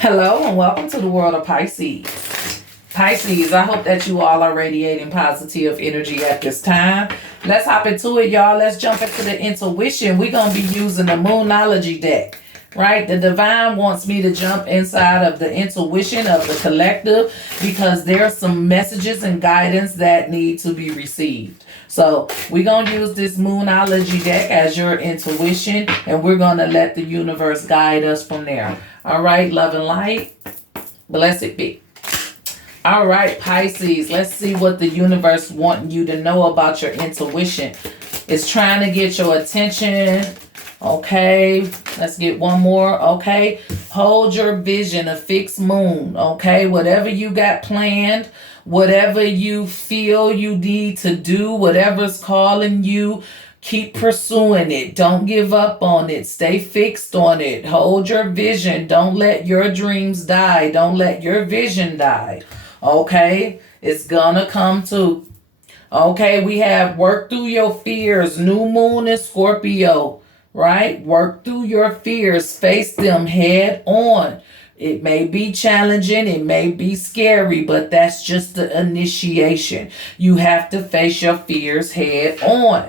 Hello and welcome to the world of Pisces. Pisces, I hope that you all are radiating positive energy at this time. Let's hop into it, y'all. Let's jump into the intuition. We're going to be using the Moonology deck, right? The divine wants me to jump inside of the intuition of the collective because there's some messages and guidance that need to be received. So we're going to use this Moonology deck as your intuition, and we're going to let the universe guide us from there. All right, love and light. Blessed be. All right, Pisces, let's see what the universe wanting you to know about your intuition. It's trying to get your attention. Okay, let's get one more. Okay, hold your vision, a fixed moon. Okay, whatever you got planned, whatever you feel you need to do, whatever's calling you, keep pursuing it. Don't give up on it. Stay fixed on it. Hold your vision. Don't let your dreams die. Don't let your vision die. Okay, it's gonna come to. Okay, we have work through your fears. New moon in Scorpio. Right? Work through your fears. Face them head on. It may be challenging. It may be scary, but that's just the initiation. You have to face your fears head on.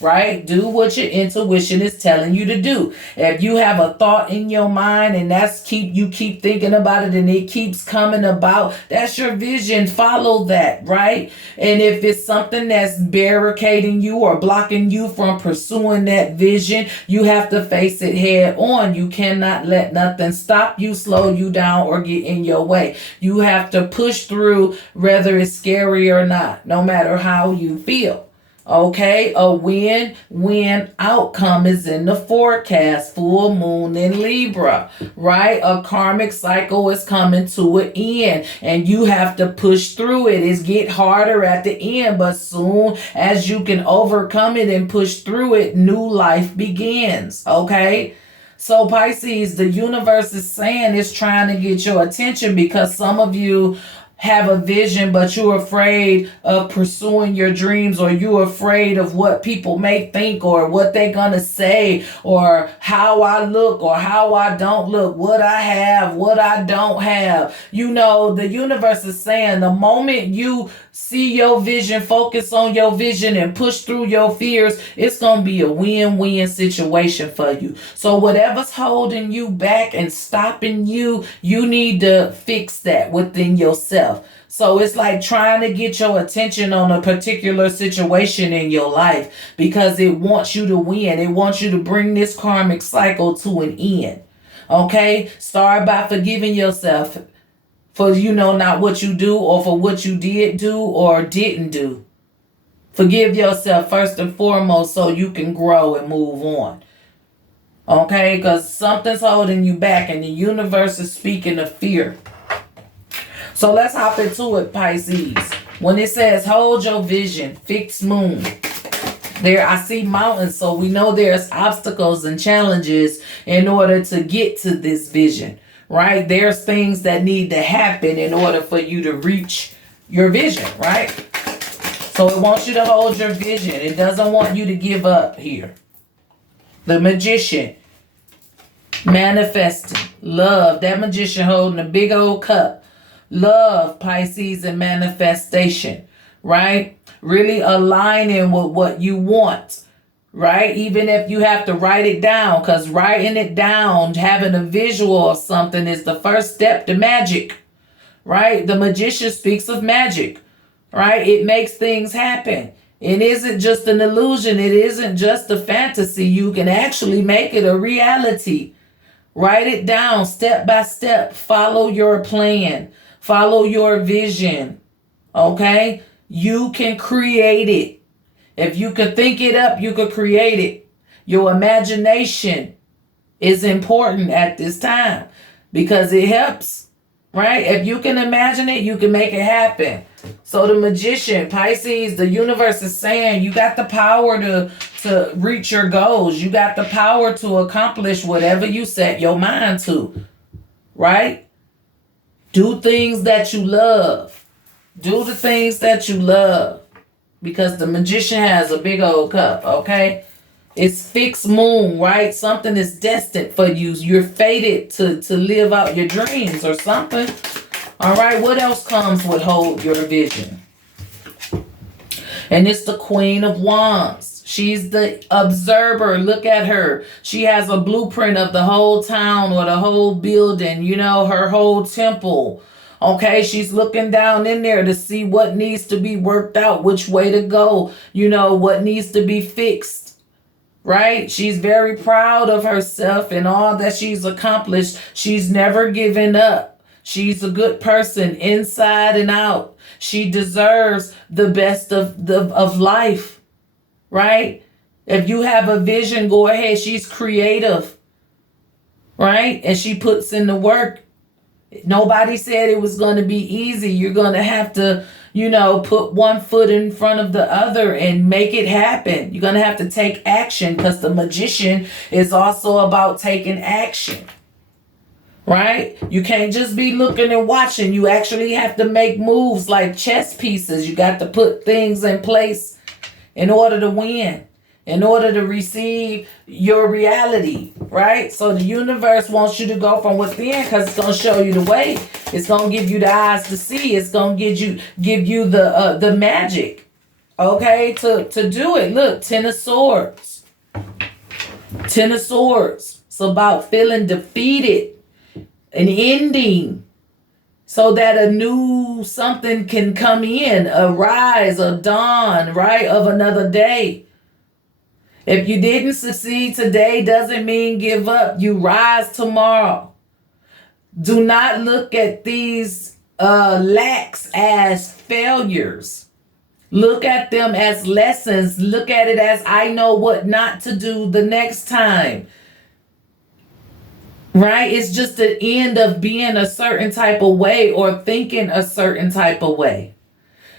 Right? Do what your intuition is telling you to do. If you have a thought in your mind and you keep thinking about it and it keeps coming about, that's your vision. Follow that, right? And if it's something that's barricading you or blocking you from pursuing that vision, you have to face it head on. You cannot let nothing stop you, slow you down, or get in your way. You have to push through whether it's scary or not, no matter how you feel. Okay, a win-win outcome is in the forecast. Full moon in Libra, right? A karmic cycle is coming to an end, and you have to push through it. It's get harder at the end, but soon as you can overcome it and push through it, new life begins. Okay. So Pisces, the universe is saying it's trying to get your attention because some of you have a vision, but you're afraid of pursuing your dreams, or you're afraid of what people may think or what they're gonna say, or how I look or how I don't look, what I have, what I don't have. You know, the universe is saying the moment you see your vision, focus on your vision and push through your fears, it's going to be a win-win situation for you. So whatever's holding you back and stopping you, you need to fix that within yourself. So it's like trying to get your attention on a particular situation in your life because it wants you to win. It wants you to bring this karmic cycle to an end. Okay? Start by forgiving yourself for, not what you do or for what you did do or didn't do. Forgive yourself first and foremost so you can grow and move on. Okay? Because something's holding you back and the universe is speaking of fear. So let's hop into it, Pisces. When it says hold your vision, fixed moon. There, I see mountains, so we know there's obstacles and challenges in order to get to this vision. Right? There's things that need to happen in order for you to reach your vision, right? So it wants you to hold your vision. It doesn't want you to give up here. The magician, manifesting, love. That magician holding a big old cup. Love, Pisces, and manifestation, right? Really aligning with what you want. Right? Even if you have to write it down, because writing it down, having a visual of something is the first step to magic. Right? The magician speaks of magic. Right? It makes things happen. It isn't just an illusion. It isn't just a fantasy. You can actually make it a reality. Write it down step by step. Follow your plan. Follow your vision. Okay? You can create it. If you could think it up, you could create it. Your imagination is important at this time because it helps, right? If you can imagine it, you can make it happen. So the magician, Pisces, the universe is saying you got the power to reach your goals. You got the power to accomplish whatever you set your mind to, right? Do things that you love. Do the things that you love. Because the magician has a big old cup, okay? It's fixed moon, right? Something is destined for you. You're fated to live out your dreams or something. All right, what else comes with hold your vision? And it's the Queen of Wands. She's the observer. Look at her. She has a blueprint of the whole town or the whole building, you know, her whole temple. Okay, she's looking down in there to see what needs to be worked out, which way to go, you know, what needs to be fixed, right? She's very proud of herself and all that she's accomplished. She's never given up. She's a good person inside and out. She deserves the best of life, right? If you have a vision, go ahead. She's creative, right? And she puts in the work. Nobody said it was going to be easy. You're going to have to, you know, put one foot in front of the other and make it happen. You're going to have to take action, because the magician is also about taking action. Right? You can't just be looking and watching. You actually have to make moves like chess pieces. You got to put things in place in order to win, in order to receive your reality, right? So the universe wants you to go from within, because it's going to show you the way. It's going to give you the eyes to see. It's going to give you the magic, okay, to do it. Look, Ten of Swords. Ten of Swords. It's about feeling defeated. An ending, so that a new something can come in, a rise, a dawn, right, of another day. If you didn't succeed today, doesn't mean give up. You rise tomorrow. Do not look at these lacks as failures. Look at them as lessons. Look at it as, I know what not to do the next time. Right? It's just the end of being a certain type of way or thinking a certain type of way.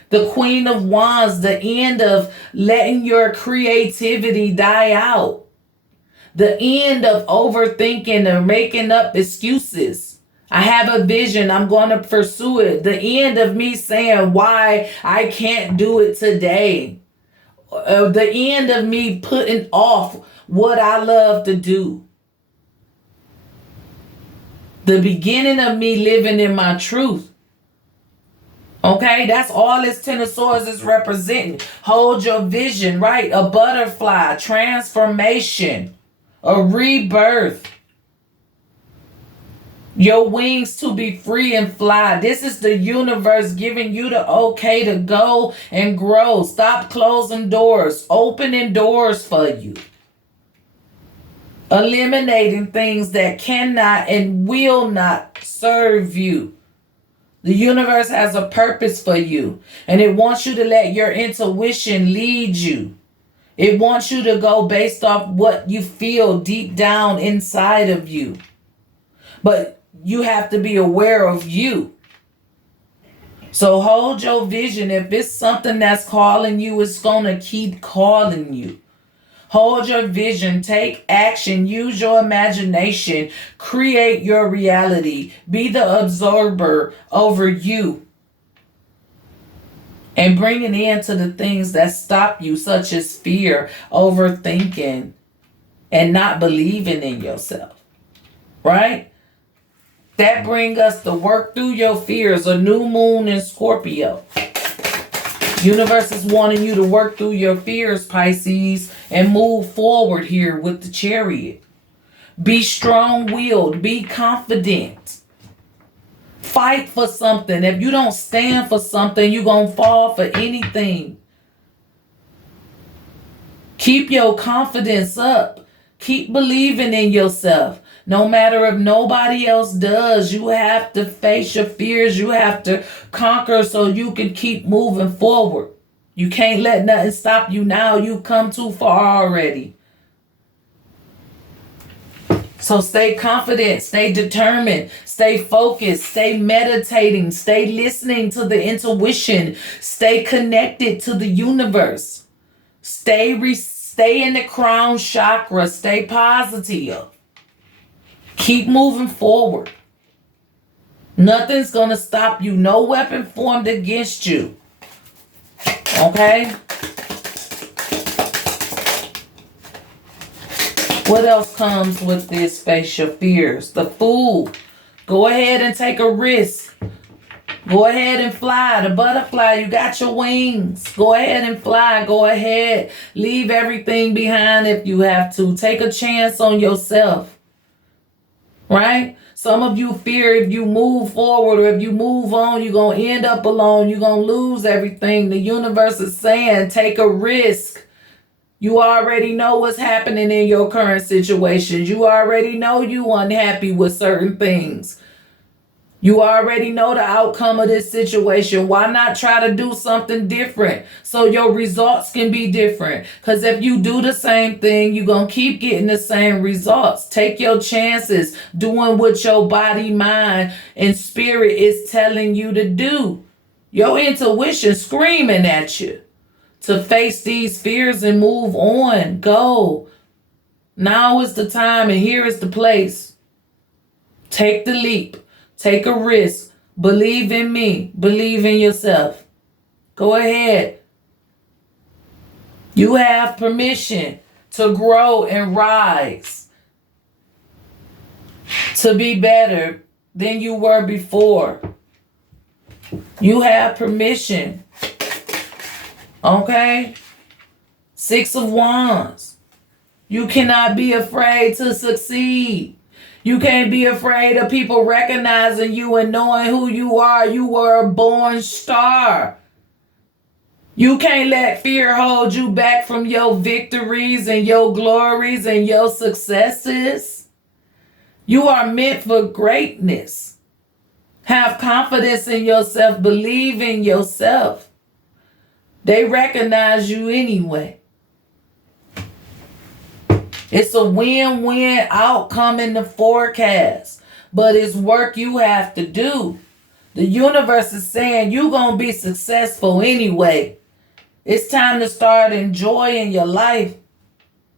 The Queen of Wands, the end of letting your creativity die out. The end of overthinking or making up excuses. I have a vision, I'm going to pursue it. The end of me saying why I can't do it today. The end of me putting off what I love to do. The beginning of me living in my truth. Okay, that's all this Ten of Swords is representing. Hold your vision, right? A butterfly, transformation, a rebirth. Your wings to be free and fly. This is the universe giving you the okay to go and grow. Stop closing doors, opening doors for you. Eliminating things that cannot and will not serve you. The universe has a purpose for you, and it wants you to let your intuition lead you. It wants you to go based off what you feel deep down inside of you. But you have to be aware of you. So hold your vision. If it's something that's calling you, it's going to keep calling you. Hold your vision, take action, use your imagination, create your reality, be the observer over you, and bring it into the things that stop you, such as fear, overthinking, and not believing in yourself, right? That brings us to work through your fears, a new moon in Scorpio. Universe is wanting you to work through your fears, Pisces, and move forward here with the Chariot. Be strong-willed. Be confident. Fight for something. If you don't stand for something, you're going to fall for anything. Keep your confidence up. Keep believing in yourself. No matter if nobody else does, you have to face your fears. You have to conquer so you can keep moving forward. You can't let nothing stop you now. You've come too far already. So stay confident, stay determined, stay focused, stay meditating, stay listening to the intuition, stay connected to the universe. Stay in the crown chakra, stay positive. Keep moving forward. Nothing's going to stop you. No weapon formed against you. Okay? What else comes with this? Face your fears. The Fool. Go ahead and take a risk. Go ahead and fly. The butterfly, you got your wings. Go ahead and fly. Go ahead. Leave everything behind if you have to. Take a chance on yourself. Right? Some of you fear if you move forward or if you move on, you're going to end up alone. You're going to lose everything. The universe is saying, take a risk. You already know what's happening in your current situations. You already know you unhappy with certain things. You already know the outcome of this situation. Why not try to do something different so your results can be different? Because if you do the same thing, you're going to keep getting the same results. Take your chances doing what your body, mind, and spirit is telling you to do. Your intuition screaming at you to face these fears and move on. Go. Now is the time and here is the place. Take the leap. Take a risk. Believe in me. Believe in yourself. Go ahead. You have permission to grow and rise. To be better than you were before. You have permission. Okay? 6 of Wands. You cannot be afraid to succeed. You can't be afraid of people recognizing you and knowing who you are. You were a born star. You can't let fear hold you back from your victories and your glories and your successes. You are meant for greatness. Have confidence in yourself. Believe in yourself. They recognize you anyway. It's a win-win outcome in the forecast, but it's work you have to do. The universe is saying you're going to be successful anyway. It's time to start enjoying your life.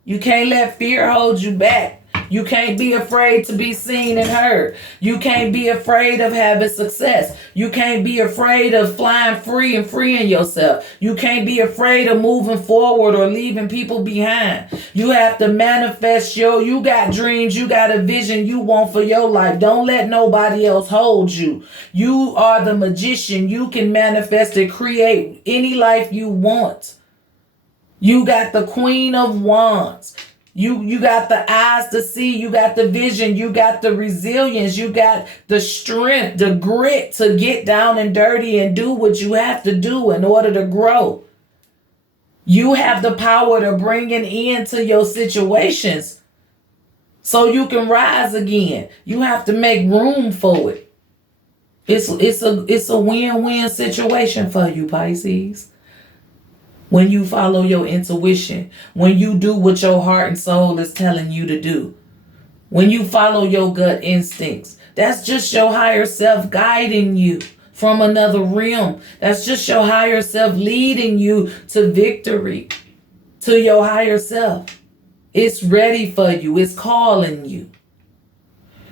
You can't let fear hold you back. You can't be afraid to be seen and heard. You can't be afraid of having success. You can't be afraid of flying free and freeing yourself. You can't be afraid of moving forward or leaving people behind. You have to manifest you got dreams, you got a vision you want for your life. Don't let nobody else hold you. You are the magician. You can manifest and create any life you want. You got the Queen of Wands. You got the eyes to see, you got the vision, you got the resilience, you got the strength, the grit to get down and dirty and do what you have to do in order to grow. You have the power to bring an end to your situations so you can rise again. You have to make room for it. It's a win-win situation for you, Pisces. When you follow your intuition, when you do what your heart and soul is telling you to do, when you follow your gut instincts, that's just your higher self guiding you from another realm. That's just your higher self leading you to victory, to your higher self. It's ready for you. It's calling you.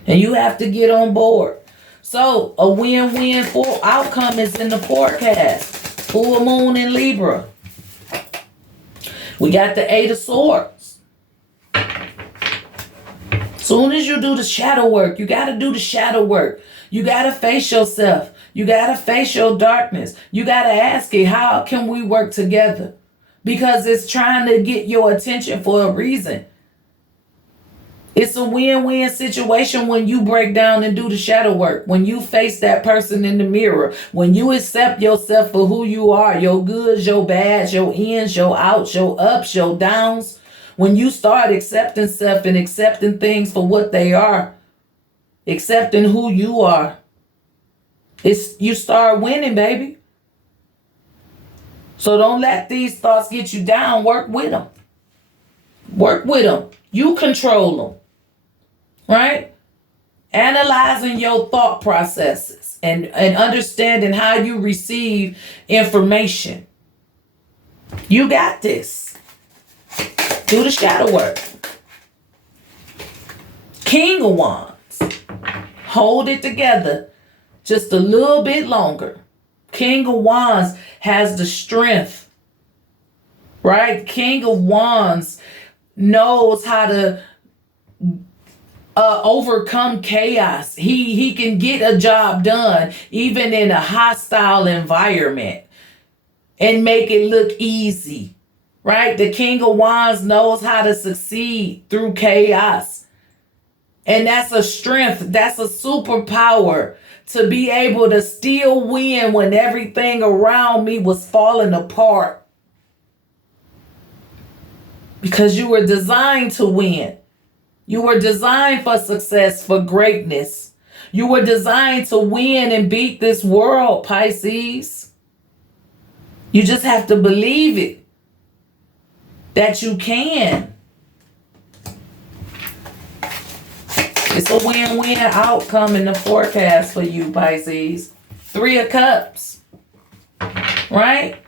And you have to get on board. So a win-win outcome is in the forecast. Full moon in Libra. We got the 8 of Swords. Soon as you do the shadow work, you got to do the shadow work. You got to face yourself. You got to face your darkness. You got to ask it, how can we work together? Because it's trying to get your attention for a reason. It's a win-win situation when you break down and do the shadow work. When you face that person in the mirror. When you accept yourself for who you are. Your goods, your bads, your ins, your outs, your ups, your downs. When you start accepting self and accepting things for what they are. Accepting who you are. You start winning, baby. So don't let these thoughts get you down. Work with them. Work with them. You control them. Right? Analyzing your thought processes and understanding how you receive information. You got this. Do the shadow work. King of Wands. Hold it together just a little bit longer. King of Wands has the strength. Right? King of Wands knows how to overcome chaos. He can get a job done even in a hostile environment and make it look easy, right? The King of Wands knows how to succeed through chaos. And that's a strength. That's a superpower, to be able to still win when everything around me was falling apart. Because you were designed to win. You were designed for success, for greatness. You were designed to win and beat this world, Pisces. You just have to believe it, that you can. It's a win-win outcome in the forecast for you, Pisces. 3 of Cups, right?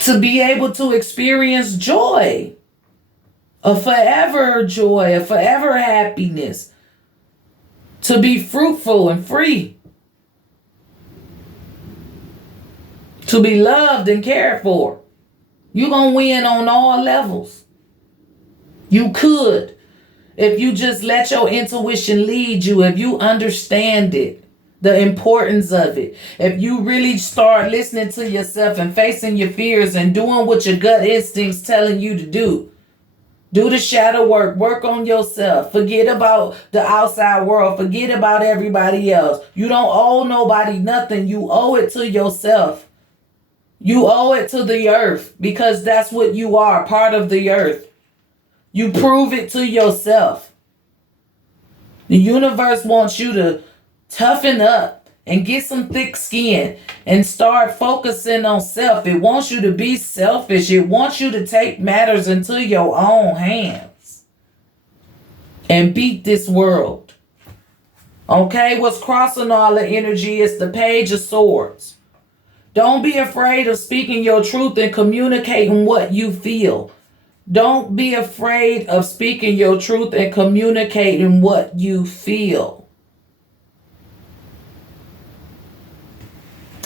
To be able to experience joy, a forever joy, a forever happiness, to be fruitful and free, to be loved and cared for. You're going to win on all levels. You could. If you just let your intuition lead you, if you understand it, the importance of it, if you really start listening to yourself and facing your fears and doing what your gut instinct's telling you to do. Do the shadow work. Work on yourself. Forget about the outside world. Forget about everybody else. You don't owe nobody nothing. You owe it to yourself. You owe it to the earth, because that's what you are, part of the earth. You prove it to yourself. The universe wants you to toughen up and get some thick skin and start focusing on self. It wants you to be selfish. It wants you to take matters into your own hands and beat this world. Okay, what's crossing all the energy is the Page of Swords. Don't be afraid of speaking your truth and communicating what you feel. Don't be afraid of speaking your truth and communicating what you feel.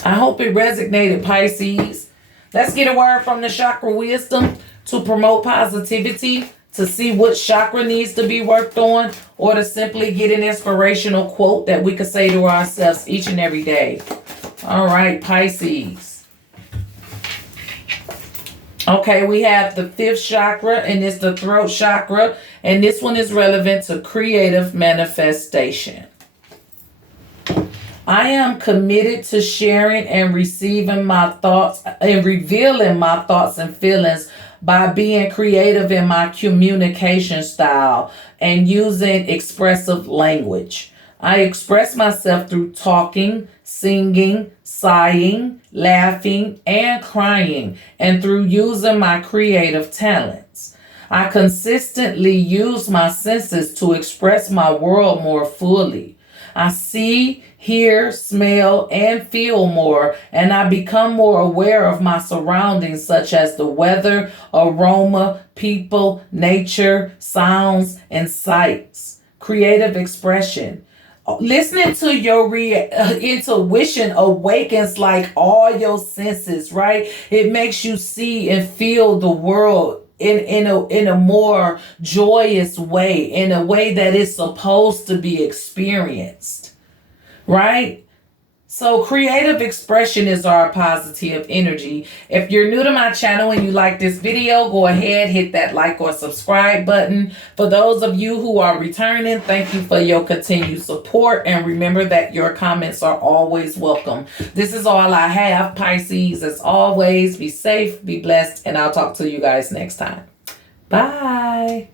I hope it resonated, Pisces. Let's get a word from the chakra wisdom to promote positivity, to see what chakra needs to be worked on, or to simply get an inspirational quote that we could say to ourselves each and every day. All right, Pisces. Okay, we have the 5th chakra, and it's the throat chakra, and this one is relevant to creative manifestation. I am committed to sharing and receiving my thoughts and revealing my thoughts and feelings by being creative in my communication style and using expressive language. I express myself through talking, singing, sighing, laughing, and crying, and through using my creative talents. I consistently use my senses to express my world more fully. I see, hear, smell, and feel more, and I become more aware of my surroundings, such as the weather, aroma, people, nature, sounds, and sights. Creative expression. Listening to your intuition awakens like all your senses, right? It makes you see and feel the world in a more joyous way, in a way that it's supposed to be experienced, right? So creative expression is our positive energy. If you're new to my channel and you like this video, go ahead, hit that like or subscribe button. For those of you who are returning, thank you for your continued support. And remember that your comments are always welcome. This is all I have, Pisces. As always, be safe, be blessed, and I'll talk to you guys next time. Bye.